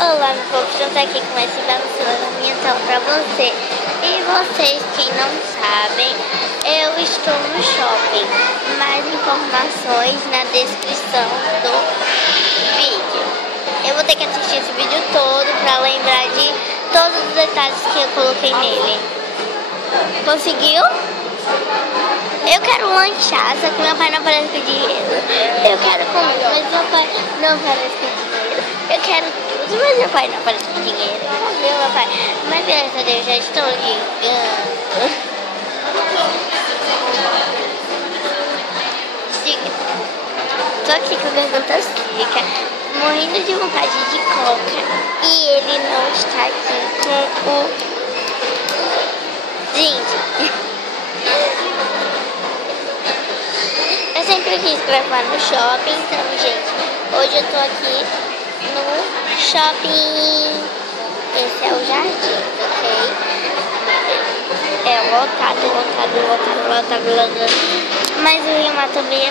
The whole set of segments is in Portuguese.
Olá, meu povo, estamos aqui com esse lançamento pra você. E vocês que não sabem, eu estou no shopping. Mais informações na descrição do vídeo. Eu vou ter que assistir esse vídeo todo pra lembrar de todos os detalhes que eu coloquei nele. Conseguiu? Eu quero lanchar, só que meu pai não aparece com dinheiro. Eu quero comer, mas meu pai não aparece com dinheiro. Eu quero tudo, mas meu pai não aparece com dinheiro. Cadê meu pai? Mas graças a Deus, já estou ligando. Tô aqui com a garganta seca, morrendo de vontade de coca. E ele não está aqui com o... Gente... Eu sempre quis gravar no shopping, então, gente, hoje eu tô aqui no shopping. Esse é o jardim, ok? É lotado. Mas o Rio Mar também é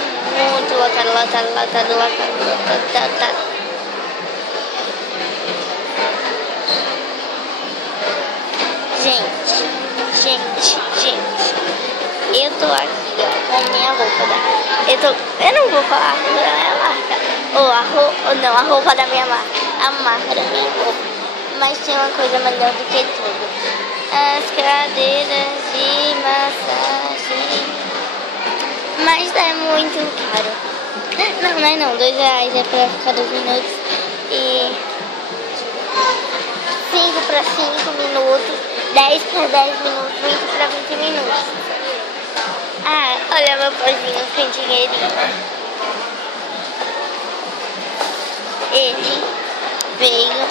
muito lotado. Gente. Eu tô aqui, ó, com a minha roupa eu não vou falar a marca. A roupa da minha marca. A marca da minha roupa. Mas tem uma coisa melhor do que tudo. As cadeiras de massagem. Mas é muito caro. Não é não. R$2 é pra ficar 2 minutos. E 5 para 5 minutos. 10 para 10 minutos. 20 para 20 minutos. Ah, olha meu pozinho com dinheirinho. Ele veio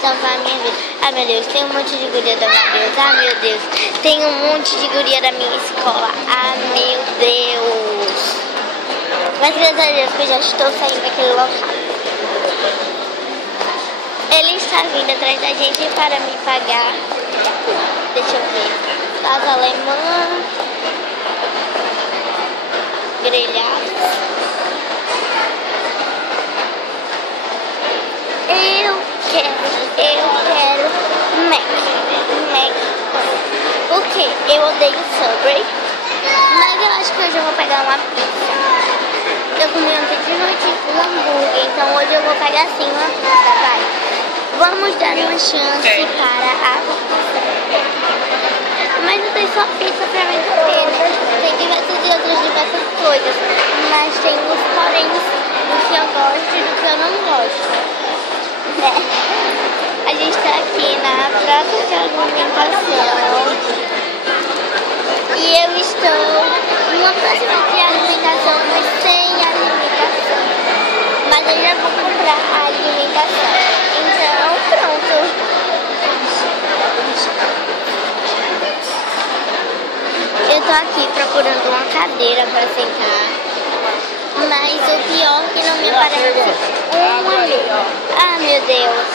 salvar a minha vida. Ah, meu Deus, tem um monte de guria da minha Deus. Ah, meu Deus, tem um monte de guria da minha escola. Ah, meu Deus. Mas graças a Deus que eu já estou saindo daquele local. Ele está vindo atrás da gente para me pagar. Deixa eu ver. Casa alemã. Grelhados. Eu quero Mac. Por quê? Eu odeio Subway. Mas eu acho que hoje eu vou pegar uma pizza. Eu comi um pizza hambúrguer, então hoje eu vou pegar assim uma pizza, vai. Vamos dar uma chance para a pizza. Mas não tem só pizza pra mim comer. Tem diversas coisas. Mas tem uns poréns do que eu gosto e do que eu não gosto. A gente tá aqui na praça de alimentação. E eu estou numa praça de alimentação, mas sem alimentação. Mas eu já vou comprar a alimentação. Então, pronto. Eu tô aqui procurando uma cadeira para sentar, mas o pior é que não me aparece uma mesa. Ah, meu Deus.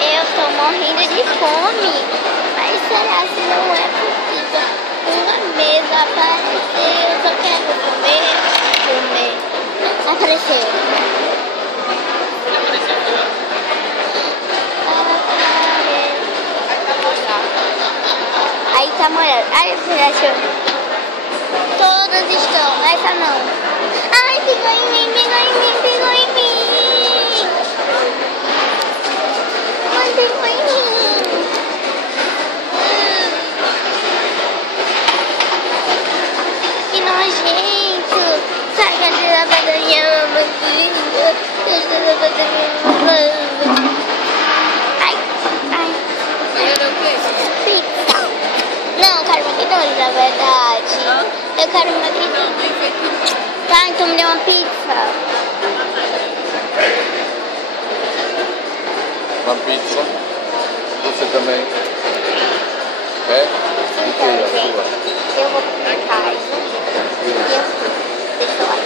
Eu tô morrendo de fome, mas será que não é possível uma mesa aparecer? Eu só quero comer. Apareceu. Aí tá molhado. Ai, você achou? Todas estão. Essa não. Ai, pegou em mim. Mãe, pegou em mim. Que nojento. Saca da badalinha, manguinha. Não, eu quero McDonald's, na verdade. Eu quero McDonald's. Tá, então me dê uma pizza. Uma pizza. Você também. É? Então, gente, eu vou pra casa. Deixa eu lá.